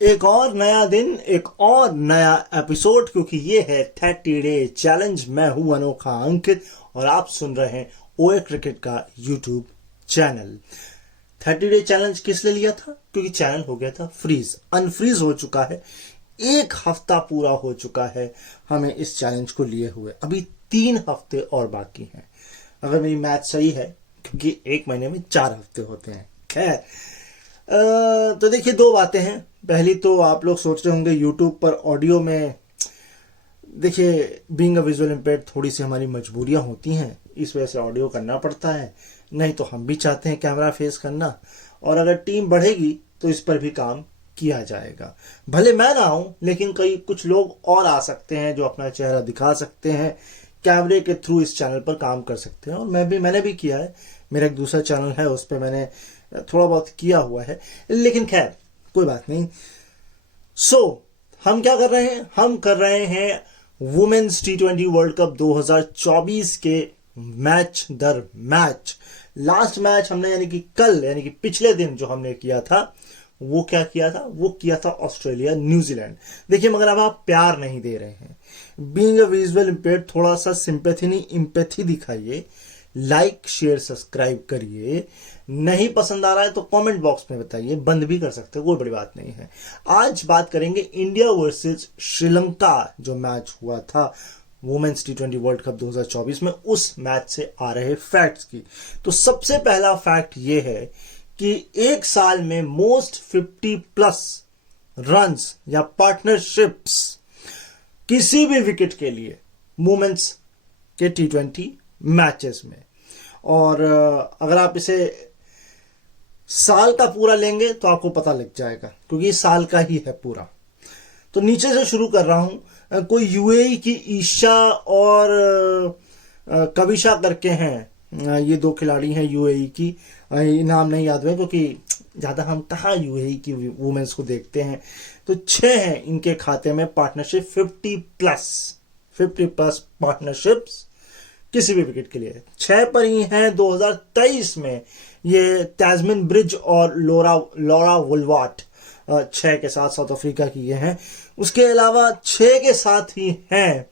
एक और नया दिन, एक और नया एपिसोड, क्योंकि ये है 30 डे चैलेंज। मैं हूं अनोखा अंकित और आप सुन रहे हैं ओए क्रिकेट का यूट्यूब चैनल। 30 डे चैलेंज किस लिए लिया था? क्योंकि चैनल हो गया था फ्रीज, अनफ्रीज हो चुका है। एक हफ्ता पूरा हो चुका है हमें इस चैलेंज को लिए हुए, अभी 3 हफ्ते और बाकी हैं, अगर मेरी मैथ सही है, क्योंकि एक महीने में 4 हफ्ते होते हैं। खैर, तो देखिए, 2 बातें हैं। पहली तो आप लोग सोच रहे होंगे यूट्यूब पर ऑडियो में, देखिए बीइंग अ विजुअल इम्पेयर्ड थोड़ी सी हमारी मजबूरियां होती हैं, इस वजह से ऑडियो करना पड़ता है। नहीं तो हम भी चाहते हैं कैमरा फेस करना, और अगर टीम बढ़ेगी तो इस पर भी काम किया जाएगा। भले मैं ना आऊं, लेकिन कुछ लोग और आ सकते हैं जो अपना चेहरा दिखा सकते हैं, कैमरे के थ्रू इस चैनल पर काम कर सकते हैं। और मैंने भी किया है। मेरा एक दूसरा चैनल है, उस पर मैंने थोड़ा बहुत किया हुआ है, लेकिन खैर कोई बात नहीं। हम क्या कर रहे हैं? हम कर रहे हैं वुमेन्स T20 वर्ल्ड कप 2024 के मैच दर मैच। लास्ट मैच हमने यानी कि पिछले दिन जो हमने किया था, वो क्या किया था? वो किया था ऑस्ट्रेलिया न्यूजीलैंड। देखिए, मगर अब आप प्यार नहीं दे रहे हैं। बीइंग अ विजुअल इम्पेयर्ड, थोड़ा सा सिंपैथी नहीं एम्पैथी दिखाइए। लाइक शेयर सब्सक्राइब करिए। नहीं पसंद आ रहा है तो कमेंट बॉक्स में बताइए, बंद भी कर सकते हो, कोई बड़ी बात नहीं है। आज बात करेंगे इंडिया वर्सेस श्रीलंका, जो मैच हुआ था वुमेन्स T20 वर्ल्ड कप 2024 में, उस मैच से आ रहे फैक्ट्स की। तो सबसे पहला फैक्ट ये है कि एक साल में मोस्ट 50+ रन्स या पार्टनरशिप्स किसी भी विकेट के लिए वुमेन्स के T20 मैचेस में। और अगर आप इसे साल का पूरा लेंगे तो आपको पता लग जाएगा, क्योंकि साल का ही है पूरा। तो नीचे से शुरू कर रहा हूं। कोई यूएई की ईशा और कविशा करके हैं, ये 2 खिलाड़ी हैं यूएई की। नाम नहीं याद है, क्योंकि ज्यादा हम कहाँ यूएई की वुमेन्स को देखते हैं। तो 6 हैं इनके खाते में पार्टनरशिप, 50+ पार्टनरशिप्स किसी भी विकेट के लिए। 6 पर ही हैं 2023 में ये तैजमिन ब्रिज और लॉरा वुलवाट, 6 के साथ साउथ अफ्रीका की ये हैं। उसके अलावा 6 के साथ ही हैं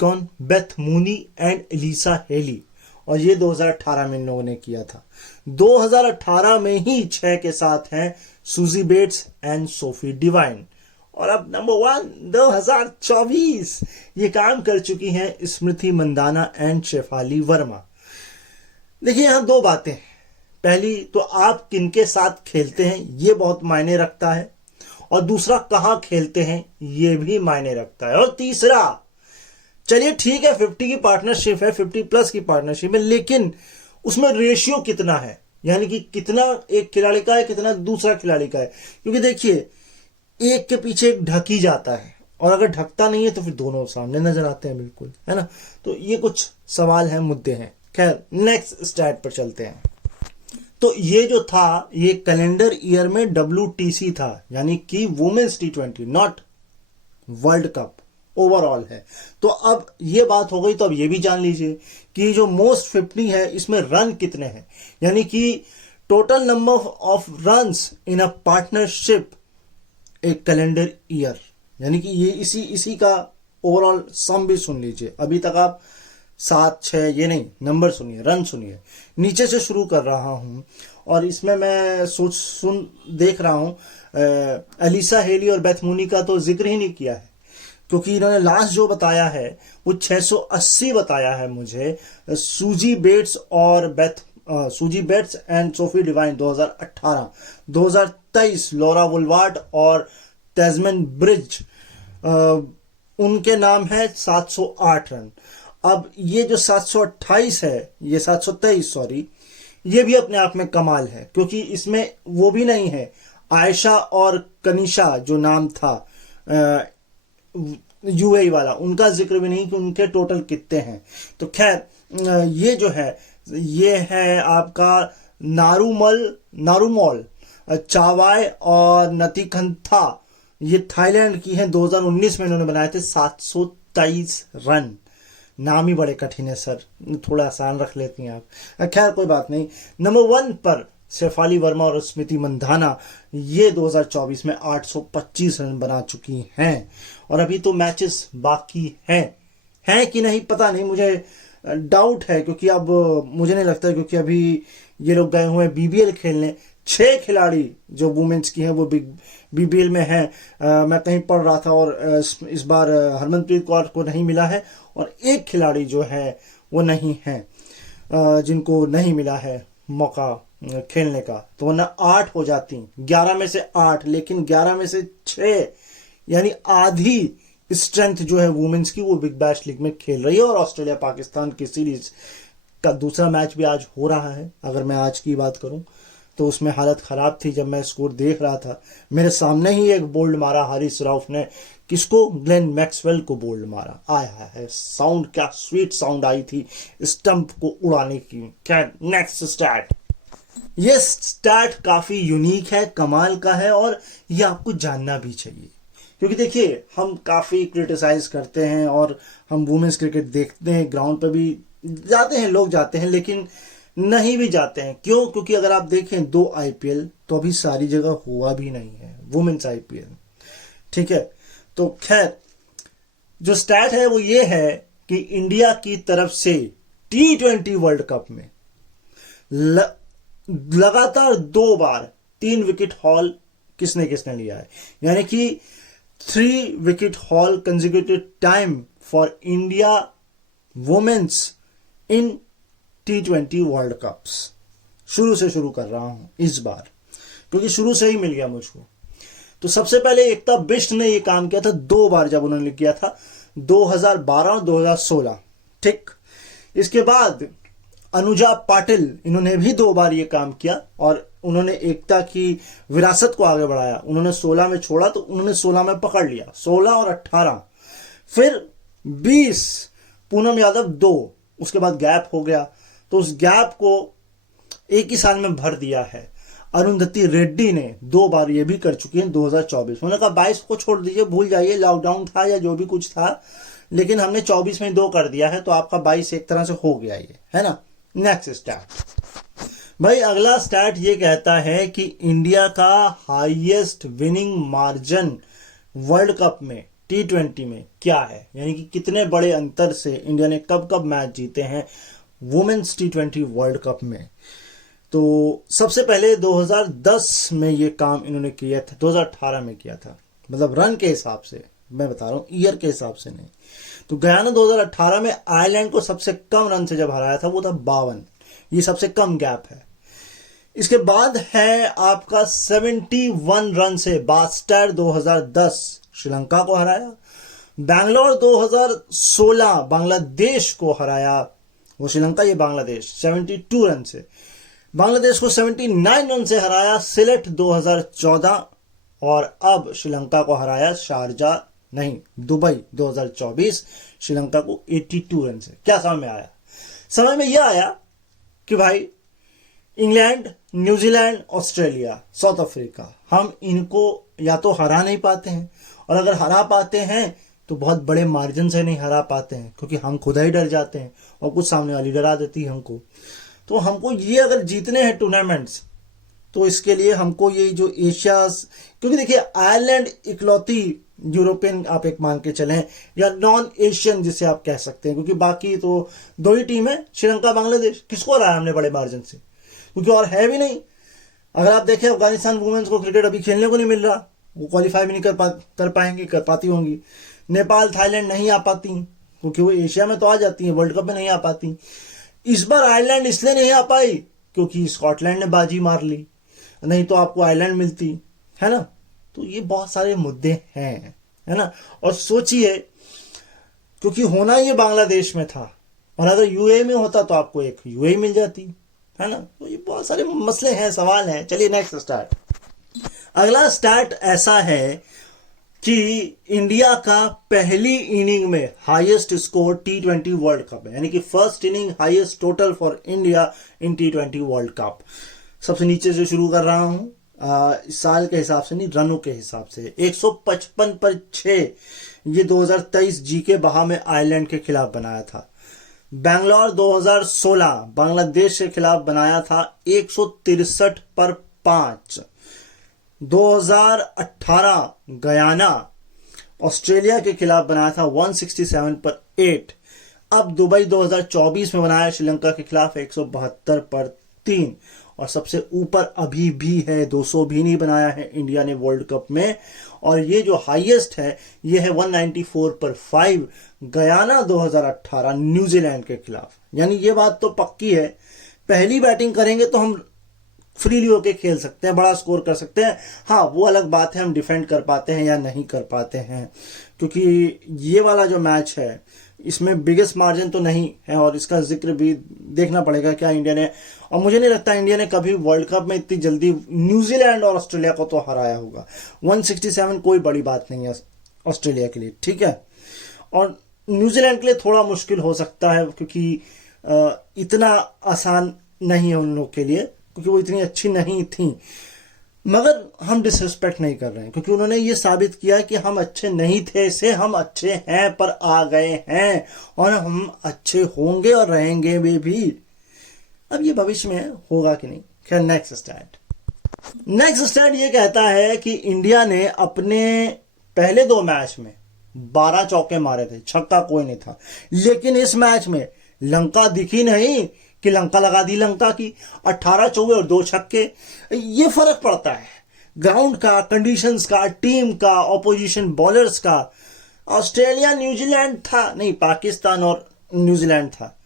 कौन? Beth Mooney and Alyssa Healy, और ये 2018 में इन लोगों ने किया था। 2018 में ही 6 के साथ हैं सूजी बेट्स एंड सोफी डिवाइन। और अब नंबर 1 2024 ये काम कर चुकी हैं स्मृति मंदाना एंड शेफाली वर्मा। देखिए, यहां 2 बातें। पहली तो आप किनके साथ खेलते हैं ये बहुत मायने रखता है, और दूसरा कहां खेलते हैं ये भी मायने रखता है। और तीसरा, चलिए ठीक है 50 की पार्टनरशिप है, 50+ की पार्टनरशिप है, लेकिन उसमें रेशियो कितना है, यानी कि कितना एक खिलाड़ी का है, कितना दूसरा खिलाड़ी का है। क्योंकि देखिए, एक के पीछे एक ढक ही जाता है, और अगर ढकता नहीं है तो फिर दोनों सामने नजर आते हैं, बिल्कुल, है ना। तो ये कुछ सवाल हैं, मुद्दे हैं। खैर, नेक्स्ट स्टैट पर चलते हैं। तो ये जो था, ये कैलेंडर ईयर में WTC था, यानी कि women's T20, not World Cup, overall है। तो अब ये बात हो गई, तो अब ये भी जान लीजिए कि जो मोस्ट 50 है इसमें रन कितने हैं, यानी कि total number of runs in a partnership एक कैलेंडर ईयर, यानी कि ये इसी का ओवरऑल सम भी सुन लीजिए। अभी तक आप 7, 6 ये नहीं, नंबर सुनिए, रन सुनिए। नीचे से शुरू कर रहा हूं, और इसमें मैं देख रहा हूं, एलिसा हेली और बेथ मूनी का तो जिक्र ही नहीं किया है, क्योंकि इन्होंने लास्ट जो बताया है वो 680 बताया है मुझे। Suzie Bates and Sophie Devine 2018, 2023 Laura Wolvaardt और तैजमिन ब्रिज, उनके नाम है 708 रन। अब ये जो 728 है, ये 723 सॉरी, ये भी अपने आप में कमाल है, क्योंकि इसमें वो भी नहीं है आयशा और कनिशा जो नाम था यूएई वाला, उनका जिक्र भी नहीं कि उनके टोटल कितने हैं। तो खैर, ये जो है, ये है आपका नारूमोल चावाय और नतीखंथा, ये थाईलैंड की हैं। 2019 में इन्होंने बनाए थे 723 रन। नाम ही बड़े कठिन है सर, थोड़ा आसान रख लेती हैं आप। खैर कोई बात नहीं। नंबर 1 पर शेफाली वर्मा और स्मृति मंधाना ये 2024 में 825 रन बना चुकी हैं। और अभी तो मैचेस बाकी हैं कि नहीं पता नहीं, मुझे डाउट है, क्योंकि अब मुझे नहीं लगता, क्योंकि अभी ये लोग गए हुए हैं बीबीएल खेलने। 6 खिलाड़ी जो वुमेन्स की हैं वो बीबीएल में हैं। मैं कहीं पढ़ रहा था, और इस बार हरमनप्रीत कौर को नहीं मिला है, और 1 खिलाड़ी जो है वो नहीं है, जिनको नहीं मिला है मौका खेलने का। तो वरना 8 हो जाती, 11 में से 8, लेकिन 11 में से 6 यानी आधी स्ट्रेंथ जो है वुमेन्स की वो बिग बैश लीग में खेल रही है। और ऑस्ट्रेलिया पाकिस्तान की सीरीज का दूसरा मैच भी आज हो रहा है। अगर मैं आज की बात करूं तो उसमें हालत खराब थी। जब मैं स्कोर देख रहा था, मेरे सामने ही एक बोल्ड मारा हारिस रऊफ ने, किसको, ग्लेन मैक्सवेल को बोल्ड मारा। आया है साउंड, क्या स्वीट साउंड आई थी स्टंप को उड़ाने की। क्या नेक्स्ट स्टैट, ये स्टैट काफी यूनिक है, कमाल का है, और ये आपको जानना भी चाहिए। क्योंकि देखिए, हम काफी क्रिटिसाइज करते हैं और हम वुमेन्स क्रिकेट देखते हैं, ग्राउंड पर भी जाते हैं, लोग जाते हैं, लेकिन नहीं भी जाते हैं। क्यों? क्योंकि अगर आप देखें 2 आईपीएल तो अभी सारी जगह हुआ भी नहीं है वुमेन्स आईपीएल, ठीक है। तो खैर, जो स्टैट है वो ये है कि इंडिया की तरफ से T20 वर्ल्ड कप में लगातार 2 बार 3 विकेट हॉल किसने किसने लिया है, यानी कि 3 wicket haul consecutive time for India women's in T20 World Cups. शुरू से शुरू कर रहा हूं इस बार, क्योंकि शुरू से ही मिल गया मुझको। तो सबसे पहले एकता बिष्ट ने यह काम किया था 2 बार, जब उन्होंने किया था 2012 और 2016, ठीक। इसके बाद अनुजा पाटिल, इन्होंने भी 2 बार ये काम किया, और उन्होंने एकता की विरासत को आगे बढ़ाया। उन्होंने 16 में छोड़ा तो उन्होंने 16 में पकड़ लिया, 16 और 18, फिर 20 पूनम यादव 2, उसके बाद गैप हो गया, तो उस गैप को एक ही साल में भर दिया है। अरुंधति रेड्डी ने 2 बार ये भी कर चुकी है 2024। उन्होंने कहा 22 को छोड़ दीजिए, भूल जाइए, लॉकडाउन था या जो भी कुछ था, लेकिन हमने 24 में 2 कर दिया है, तो आपका 22 एक तरह से हो गया, ये है ना। नेक्स्ट स्टैट भाई, अगला स्टैट ये कहता है कि इंडिया का highest winning margin world cup में T20 में क्या है, यानी कि कितने बड़े अंतर से इंडिया ने कब कब मैच जीते हैं वुमेन्स T20 वर्ल्ड कप में। तो सबसे पहले 2010 में ये काम इन्होंने किया था, 2018 में किया था, मतलब रन के हिसाब से मैं बता रहा हूं, ईयर के हिसाब से नहीं। तो गयाना 2018 में आयरलैंड को सबसे कम रन से जब हराया था, वो था 52, ये सबसे कम गैप है। इसके बाद है आपका 71 रन से बास्टर 2010 श्रीलंका को हराया। बैंगलोर 2016 बांग्लादेश को हराया, वो श्रीलंका ये बांग्लादेश 72 रन से। बांग्लादेश को 79 रन से हराया सिलेट 2014, और अब श्रीलंका को हराया शारजा नहीं दुबई 2024, श्रीलंका को 82 रन से। क्या समझ में आया? समझ में यह आया कि भाई England, New Zealand, Australia, south Africa, हम इनको या तो हरा नहीं पाते हैं, और अगर हरा पाते हैं तो बहुत बड़े मार्जिन से नहीं हरा पाते हैं, क्योंकि हम खुद ही डर जाते हैं और कुछ सामने वाली डरा देती है हमको। तो हमको ये अगर जीतने हैं टूर्नामेंट्स, तो इसके लिए हमको ये जो एशिया, क्योंकि देखिए आयरलैंड इकलौती यूरोपियन आप एक मान के चलें, या नॉन एशियन जिसे आप कह सकते हैं, क्योंकि बाकी तो 2 ही टीम है, श्रीलंका बांग्लादेश। किसको हराया हमने बड़े मार्जिन से? क्योंकि और है भी नहीं। अगर आप देखें अफगानिस्तान वुमेन्स को क्रिकेट अभी खेलने को नहीं मिल रहा, वो क्वालिफाई भी नहीं कर पाएंगी, कर पाती होंगी। नेपाल, थाईलैंड नहीं आ पाती, क्योंकि वो एशिया में तो आ जाती है, वर्ल्ड कप में नहीं आ पाती। इस बार आयरलैंड इसलिए नहीं आ पाई क्योंकि स्कॉटलैंड ने बाजी मार ली, नहीं तो आपको आयरलैंड मिलती, है ना। तो ये बहुत सारे मुद्दे हैं, है ना। और सोचिए, क्योंकि होना ये बांग्लादेश में था, और अगर यूएई में होता तो आपको एक यूएई मिल जाती, है ना। तो ये बहुत सारे मसले हैं, सवाल हैं। चलिए नेक्स्ट स्टार्ट। अगला स्टार्ट ऐसा है कि इंडिया का पहली इनिंग में highest score T20 world cup है, यानी कि first inning highest total for India in T20 world cup. सबसे नीचे से शुरू कर रहा हूं, इस साल के हिसाब से नहीं, रनों के हिसाब से 155 पर 6 ये 2023 जीके बहा में आयरलैंड के खिलाफ बनाया था। बैंगलोर 2016 बांग्लादेश के खिलाफ बनाया था 163 पर 5। 2018 गयाना ऑस्ट्रेलिया के खिलाफ बनाया था 167 पर 8। अब दुबई 2024 में बनाया श्रीलंका के खिलाफ 172 पर 3। और सबसे ऊपर अभी भी है, 200 भी नहीं बनाया है इंडिया ने वर्ल्ड कप में। और ये जो हाईएस्ट है ये है 194 पर 5 गयाना 2018 न्यूजीलैंड के खिलाफ। यानी ये बात तो पक्की है, पहली बैटिंग करेंगे तो हम फ्रीली होके खेल सकते हैं, बड़ा स्कोर कर सकते हैं। हाँ, वो अलग बात है हम डिफेंड कर पाते हैं या नहीं कर पाते हैं, क्योंकि ये वाला जो मैच है इसमें बिगेस्ट मार्जिन तो नहीं है और इसका जिक्र भी देखना पड़ेगा क्या इंडिया ने। और मुझे नहीं लगता इंडिया ने कभी वर्ल्ड कप में इतनी जल्दी न्यूजीलैंड और ऑस्ट्रेलिया को तो हराया होगा। 167 कोई बड़ी बात नहीं है ऑस्ट्रेलिया के लिए, ठीक है। और न्यूजीलैंड के लिए थोड़ा मुश्किल हो सकता है क्योंकि इतना आसान नहीं है उन लोग के लिए, क्योंकि वो इतनी अच्छी नहीं थी। मगर हम डिसरिस्पेक्ट नहीं कर रहे हैं, क्योंकि उन्होंने ये साबित किया कि हम अच्छे नहीं थे से हम अच्छे हैं पर आ गए हैं, और हम अच्छे होंगे और रहेंगे भी। अब ये भविष्य में होगा कि नहीं, खैर नेक्स्ट स्टैट ये कहता है कि इंडिया ने अपने पहले 2 मैच में 12 चौके मारे थे, छक्का कोई नहीं था। लेकिन इस मैच में लंका दिखी नहीं कि लंका लगा दी लंका की, 18 चौके और 2 छक्के। ये फर्क पड़ता है ग्राउंड का, कंडीशंस का, टीम का, ऑपोजिशन बॉलर्स का। ऑस्ट्रेलिया न्यूजीलैंड था नहीं, पाकिस्तान और न्यूजीलैंड था,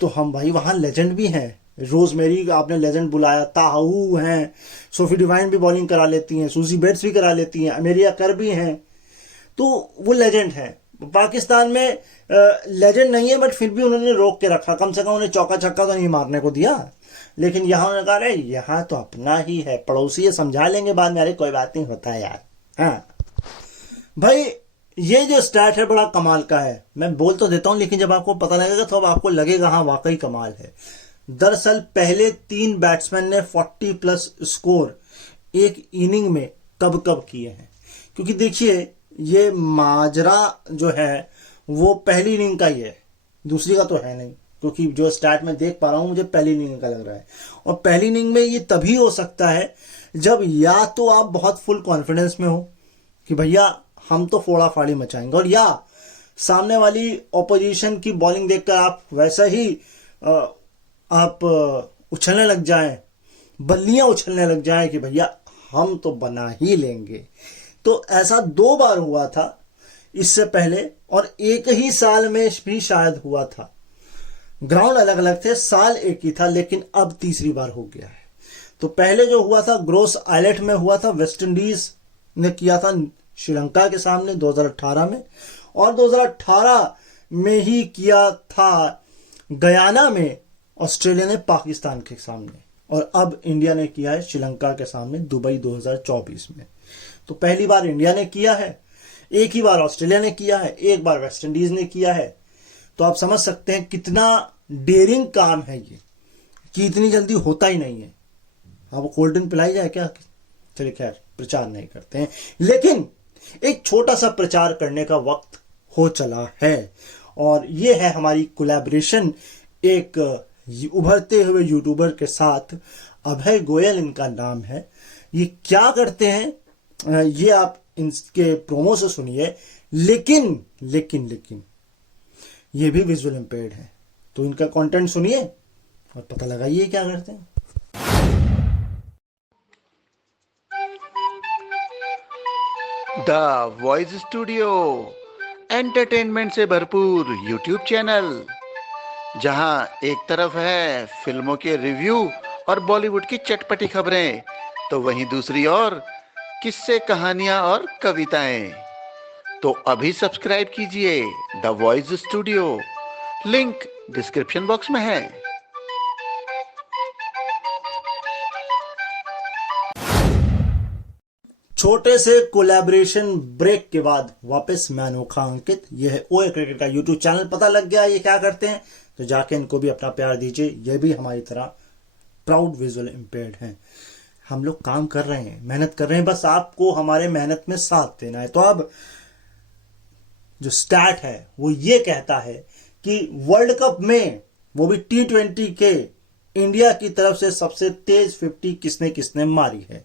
तो हम भाई वहां लेजेंड भी हैं। रोजमेरी आपने लेजेंड बुलाया, ताहू हैं, सोफी डिवाइन भी बॉलिंग करा लेती हैं, सूजी बेट्स भी करा लेती हैं, अमेरिया कर भी हैं, तो वो लेजेंड है। पाकिस्तान में लेजेंड नहीं है बट फिर भी उन्होंने रोक के रखा, कम से कम उन्हें चौका छक्का तो नहीं मारने को दिया। लेकिन यहां उन्होंने कहा अरे यहाँ तो अपना ही है, पड़ोसी है, समझा लेंगे बाद में, अरे कोई बात नहीं होता है यार। हाँ भाई, ये जो स्टैट है बड़ा कमाल का है। मैं बोल तो देता हूं लेकिन जब आपको पता लगेगा तो अब आपको लगेगा हाँ वाकई कमाल है। दरअसल पहले 3 बैट्समैन ने 40 प्लस स्कोर एक इनिंग में कब कब किए हैं। क्योंकि देखिए ये माजरा जो है वो पहली इनिंग का ही है, दूसरी का तो है नहीं, क्योंकि जो स्टैट में देख पा रहा हूं मुझे पहली इनिंग का लग रहा है। और पहली इनिंग में ये तभी हो सकता है जब या तो आप बहुत फुल कॉन्फिडेंस में हो कि भैया हम तो फोड़ा फाड़ी मचाएंगे, और या सामने वाली ऑपोजिशन की बॉलिंग देखकर आप वैसा ही आप उछलने लग जाएं, बल्लियां उछलने लग जाएं कि भैया हम तो बना ही लेंगे। तो ऐसा 2 बार हुआ था इससे पहले, और एक ही साल में भी शायद हुआ था। ग्राउंड अलग अलग थे, साल एक ही था, लेकिन अब तीसरी बार हो गया है। तो पहले जो हुआ था ग्रोस आइलैंड में हुआ था, वेस्ट इंडीज ने किया था श्रीलंका के सामने 2018 में, और 2018 में ही किया था गयाना में ऑस्ट्रेलिया ने पाकिस्तान के सामने, और अब इंडिया ने किया है श्रीलंका के सामने दुबई 2024 में। तो पहली बार इंडिया ने किया है, एक ही बार ऑस्ट्रेलिया ने किया है, एक बार वेस्ट इंडीज ने किया है। तो आप समझ सकते हैं कितना डेयरिंग काम है ये, कि इतनी जल्दी होता ही नहीं है। आपको कोल्ड ड्रिंक पिलाई जाए क्या? चलिए खैर प्रचार नहीं करते हैं, लेकिन एक छोटा सा प्रचार करने का वक्त हो चला है। और ये है हमारी कोलैबोरेशन एक उभरते हुए यूट्यूबर के साथ। अभय गोयल इनका नाम है। ये क्या करते हैं ये आप इनके प्रोमो से सुनिए, लेकिन लेकिन लेकिन ये भी विजुअल इम्पेयर्ड है, तो इनका कंटेंट सुनिए और पता लगाइए क्या करते हैं। द वॉइस स्टूडियो एंटरटेनमेंट से भरपूर यूट्यूब चैनल, जहां एक तरफ है फिल्मों के रिव्यू और बॉलीवुड की चटपटी खबरें, तो वहीं दूसरी ओर किस्से, कहानियां और कविताएं। तो अभी सब्सक्राइब कीजिए the voice studio, link description box में है। छोटे से कोलैबोरेशन ब्रेक के बाद वापस मैं अनोखा अंकित। यह है ओए क्रिकेट का यूट्यूब चैनल। पता लग गया ये क्या करते हैं, तो जाके इनको भी अपना प्यार दीजिए। ये भी हमारी तरह प्राउड विजुअल इम्पेयर्ड हैं। हम लोग काम कर रहे हैं, मेहनत कर रहे हैं, बस आपको हमारे मेहनत में साथ देना है। तो अब जो स्टैट है वो ये कहता है कि वर्ल्ड कप में वो भी T20 के इंडिया की तरफ से सबसे तेज 50 किसने किसने मारी है।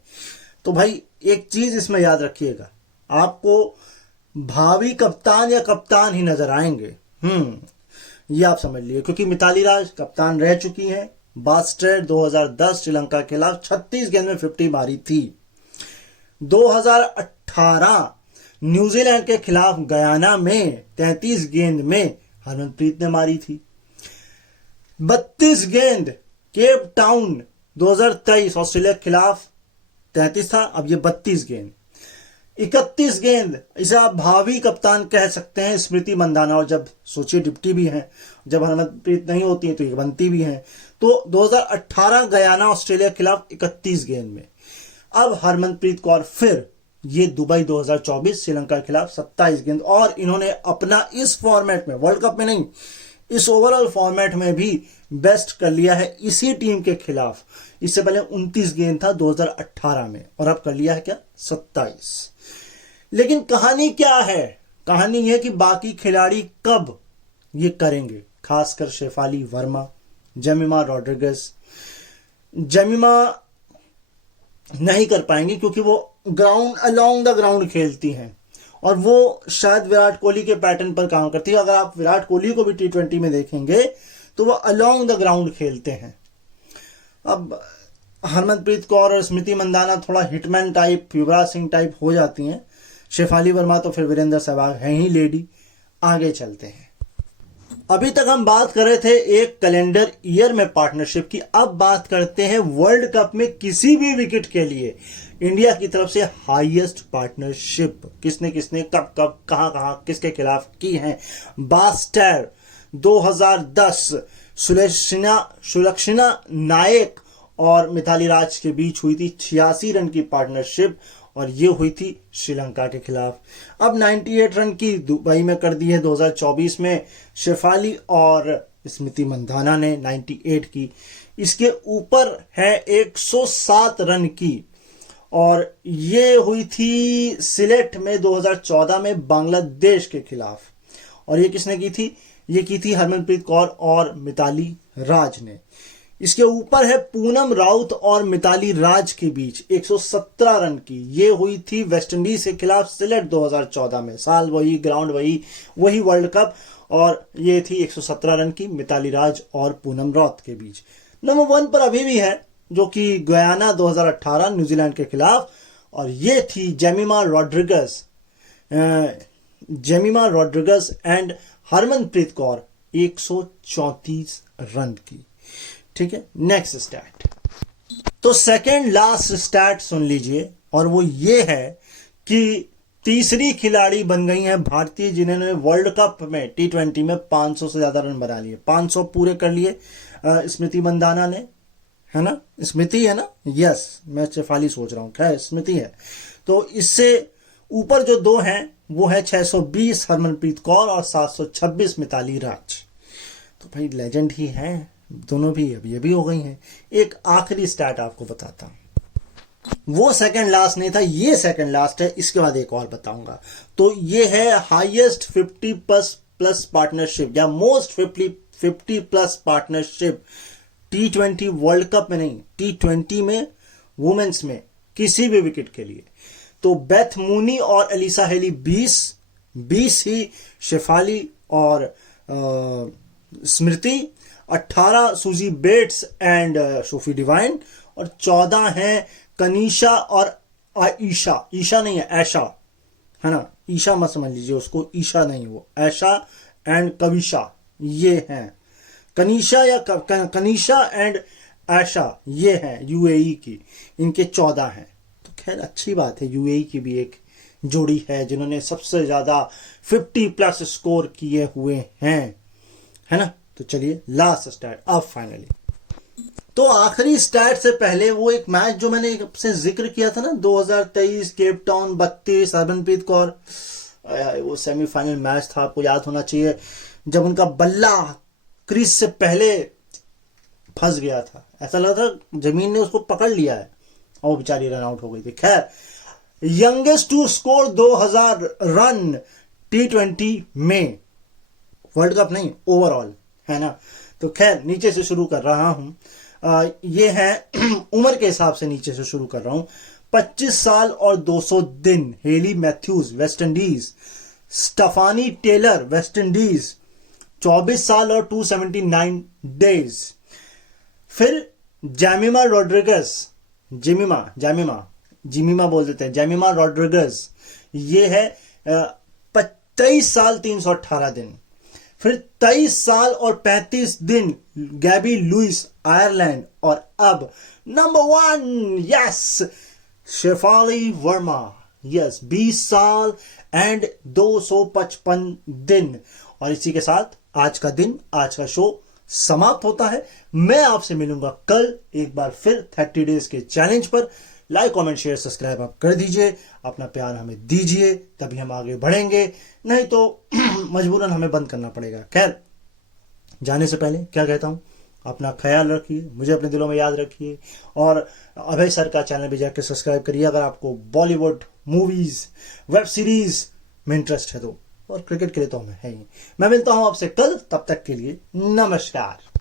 तो भाई एक चीज इसमें याद रखिएगा, आपको भावी कप्तान या कप्तान ही नजर आएंगे। ये आप समझ लिए, क्योंकि मिताली राज कप्तान रह चुकी हैं। बास्टर 2010 श्रीलंका के खिलाफ 36 गेंद में 50 मारी थी। 2018 न्यूजीलैंड के खिलाफ गयाना में 33 गेंद में हरमनप्रीत ने मारी थी। 32 गेंद केप टाउन 2023 ऑस्ट्रेलिया के खिलाफ 33 था, अब ये 32 गेंद। 31 गेंद, इसे आप भावी कप्तान कह सकते हैं, स्मृति मंदाना, और जब सोचिए डिप्टी भी हैं, जब हरमनप्रीत नहीं होती है तो ये बनती भी हैं। तो 2018 गयाना ऑस्ट्रेलिया के खिलाफ 31 गेंद में। अब हरमनप्रीत कौर फिर ये दुबई 2024 श्रीलंका के खिलाफ 27 गेंद, और इन्होंने अपना इस फॉर्मेट में, वर्ल्ड कप में नहीं, इस ओवरऑल फॉर्मेट में भी बेस्ट कर लिया है इसी टीम के खिलाफ। इससे पहले 29 गेंद था 2018 में, और अब कर लिया है क्या 27। लेकिन कहानी क्या है? कहानी यह कि बाकी खिलाड़ी कब ये करेंगे, खासकर शेफाली वर्मा, जेमिमा रॉड्रिगेज। जेमिमा नहीं कर पाएंगी क्योंकि वो ग्राउंड अलोंग द ग्राउंड खेलती हैं, और वो शायद विराट कोहली के पैटर्न पर काम करती है। अगर आप विराट कोहली को भी T20 में देखेंगे तो वो अलोंग द ग्राउंड खेलते हैं। अब हरमनप्रीत कौर और स्मृति मंदाना थोड़ा hitman type, Yuvraj Singh type हो जाती हैं। शेफाली वर्मा तो फिर वीरेंद्र सहवाग है ही लेडी। आगे चलते हैं। अभी तक हम बात कर रहे थे एक कैलेंडर ईयर में पार्टनरशिप की, अब बात करते हैं वर्ल्ड कप में किसी भी विकेट के लिए इंडिया की तरफ से हाईएस्ट पार्टनरशिप किसने किसने कब कब कहां कहां किसके खिलाफ की है। बास्टर 2010 सुलक्षणा नायक और मिताली राज के बीच हुई थी 86 रन की पार्टनरशिप, और ये हुई थी श्रीलंका के खिलाफ। अब 98 रन की दुबई में कर दी है 2024 में शेफाली और स्मृति मंदाना ने 98 की। इसके ऊपर है 107 रन की, और ये हुई थी सिलेट में 2014 में बांग्लादेश के खिलाफ। और ये किसने की थी? ये की थी हरमनप्रीत कौर और मिताली राज ने। इसके ऊपर है पूनम राउत और मिताली राज के बीच 117 रन की। ये हुई थी वेस्टइंडीज के खिलाफ सिलेट 2014 में, साल वही, ग्राउंड वही वर्ल्ड कप, और ये थी 117 रन की मिताली राज और पूनम राउत के बीच। नंबर 1 पर अभी भी है, जो कि गयाना 2018 न्यूजीलैंड के खिलाफ, और ये थी जेमिमा रॉड्रिगेज एंड हरमनप्रीत कौर 134 रन की। ठीक है, नेक्स्ट स्टैट। तो सेकंड लास्ट स्टैट सुन लीजिए, और वो ये है कि तीसरी खिलाड़ी बन गई हैं भारतीय जिन्होंने वर्ल्ड कप में T20 में 500 से ज्यादा रन बना लिए। 500 पूरे कर लिए स्मृति मंदाना ने, है ना? स्मृति है ना? यस, मैं शेफाली सोच रहा हूं, खैर स्मृति है। तो इससे ऊपर जो दो हैं वो है 620 हरमनप्रीत कौर और 726 मिताली राज। तो भाई लेजेंड ही हैं दोनों भी, अब ये भी हो गई हैं। एक आखिरी स्टैट आपको बताता हूं, वो सेकंड लास्ट नहीं था, ये सेकंड लास्ट है, इसके बाद एक और बताऊंगा। तो ये है हाईएस्ट 50 प्लस पार्टनरशिप या most 50 plus partnership T20 world cup में नहीं, T20 में वुमेन्स में किसी भी विकेट के लिए। तो बेथ मूनी और एलिसा हेली 20 ही शेफाली और स्मृति, 18 सूजी बेट्स एंड सोफी डिवाइन, और 14 हैं कनीशा और आयशा। ईशा नहीं है, ऐशा, है ना? ईशा मत समझ लीजिए उसको, ईशा नहीं, वो ऐशा एंड कविशा, ये हैं कनीशा या कनीशा एंड ऐशा, ये हैं यूएई की, इनके 14 हैं। तो खैर अच्छी बात है, यूएई की भी एक जोड़ी है जिन्होंने सबसे ज्यादा 50 प्लस स्कोर किए हुए हैं, है ना? तो चलिए लास्ट स्टैट अब फाइनली। तो आखिरी स्टैट से पहले वो एक मैच जो मैंने आपसे जिक्र किया था ना, 2023 केप टाउन 32 हरमनप्रीत कौर, वो सेमीफाइनल मैच था, आपको याद होना चाहिए, जब उनका बल्ला क्रीज से पहले फंस गया था, ऐसा लगा था जमीन ने उसको पकड़ लिया है, और वो बेचारी रन आउट हो गई थी। खैर, youngest to score 2000 run T20 में वर्ल्ड कप नहीं, ओवरऑल, है ना। तो खैर नीचे से शुरू कर रहा हूं। ये है उम्र के हिसाब से नीचे से शुरू कर रहा हूं। 25 साल और 200 दिन Hayley Matthews West Indies, Stafanie Taylor West Indies 24 साल और 279 डेज। फिर जेमिमा रोड्रिगस, जिमीमा बोल देते हैं, जेमिमा रोड्रिगस, ये है 23 साल 318 दिन। फिर 23 साल और 35 दिन गैबी लुइस आयरलैंड। और अब number 1, yes, Shafali Verma, yes, 20 साल एंड 255 दिन। और इसी के साथ आज का दिन, आज का शो समाप्त होता है। मैं आपसे मिलूंगा कल एक बार फिर 30 डेज के चैलेंज पर। लाइक, कमेंट, शेयर, सब्सक्राइब आप कर दीजिए, अपना प्यार हमें दीजिए, तभी हम आगे बढ़ेंगे, नहीं तो मजबूरन हमें बंद करना पड़ेगा। खैर, जाने से पहले क्या कहता हूं, अपना ख्याल रखिए, मुझे अपने दिलों में याद रखिए, और अभय सर का चैनल भी जाकर सब्सक्राइब करिए अगर आपको बॉलीवुड मूवीज, वेब सीरीज में इंटरेस्ट है तो। और क्रिकेट के लिए तो हमें है ही। मैं मिलता हूं आपसे कल, तब तक के लिए नमस्कार।